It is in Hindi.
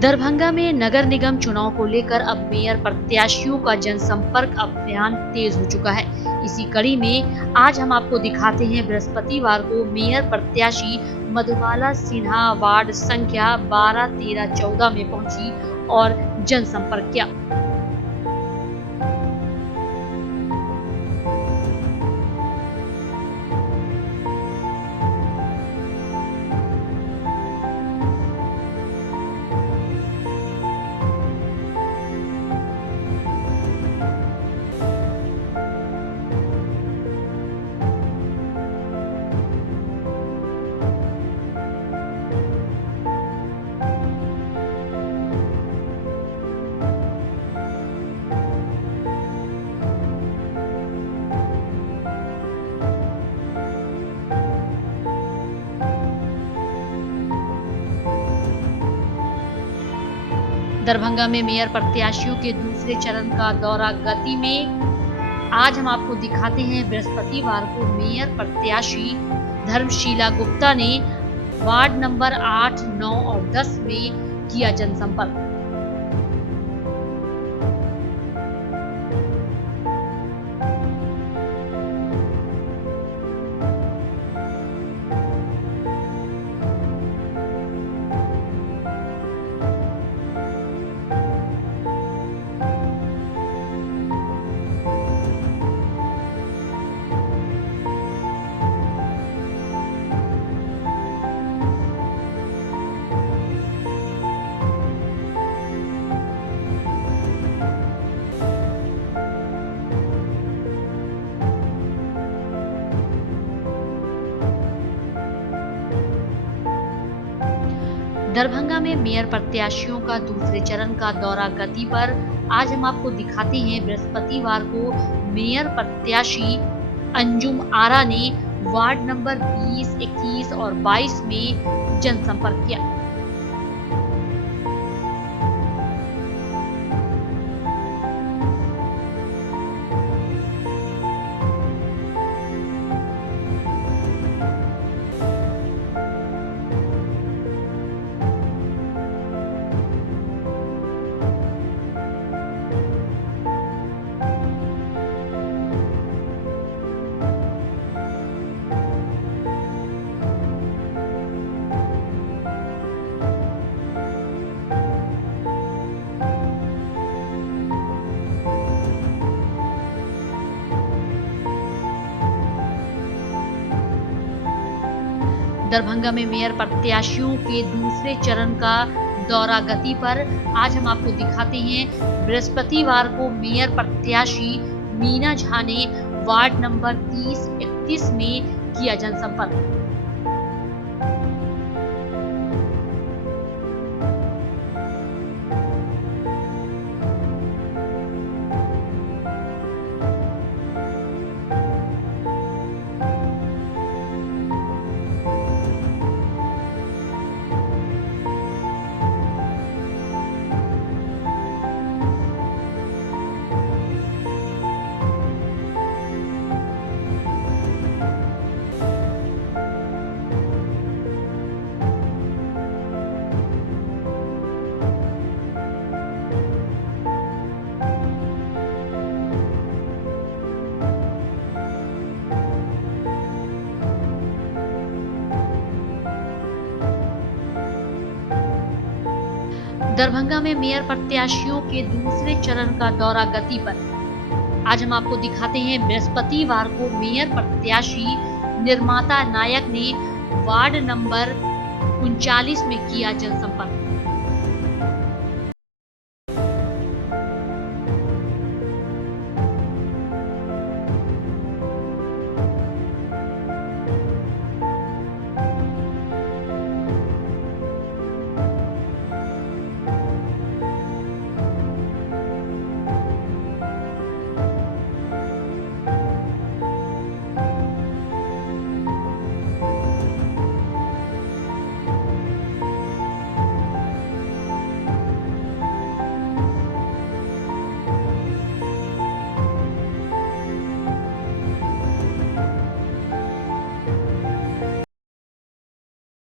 दरभंगा में नगर निगम चुनाव को लेकर अब मेयर प्रत्याशियों का जनसंपर्क अभियान तेज हो चुका है। इसी कड़ी में आज हम आपको दिखाते हैं बृहस्पतिवार को मेयर प्रत्याशी मधुबाला सिन्हा वार्ड संख्या 12, 13, 14 में पहुंची और जनसंपर्क किया। दरभंगा में मेयर प्रत्याशियों के दूसरे चरण का दौरा गति में। आज हम आपको दिखाते हैं बृहस्पतिवार को मेयर प्रत्याशी धर्मशीला गुप्ता ने वार्ड नंबर 8, 9 और 10 में किया जनसंपर्क। दरभंगा में मेयर प्रत्याशियों का दूसरे चरण का दौरा गति पर। आज हम आपको दिखाते हैं बृहस्पतिवार को मेयर प्रत्याशी अंजुम आरा ने वार्ड नंबर 20, 21 और 22 में जनसंपर्क किया। दरभंगा में मेयर प्रत्याशियों के दूसरे चरण का दौरा गति पर। आज हम आपको दिखाते हैं बृहस्पतिवार को मेयर प्रत्याशी मीना झा ने वार्ड नंबर 30, 31 में किया जनसंपर्क। दरभंगा में मेयर प्रत्याशियों के दूसरे चरण का दौरा गति पर। आज हम आपको दिखाते हैं बृहस्पतिवार को मेयर प्रत्याशी निर्माता नायक ने वार्ड नंबर 39 में किया जनसंपर्क।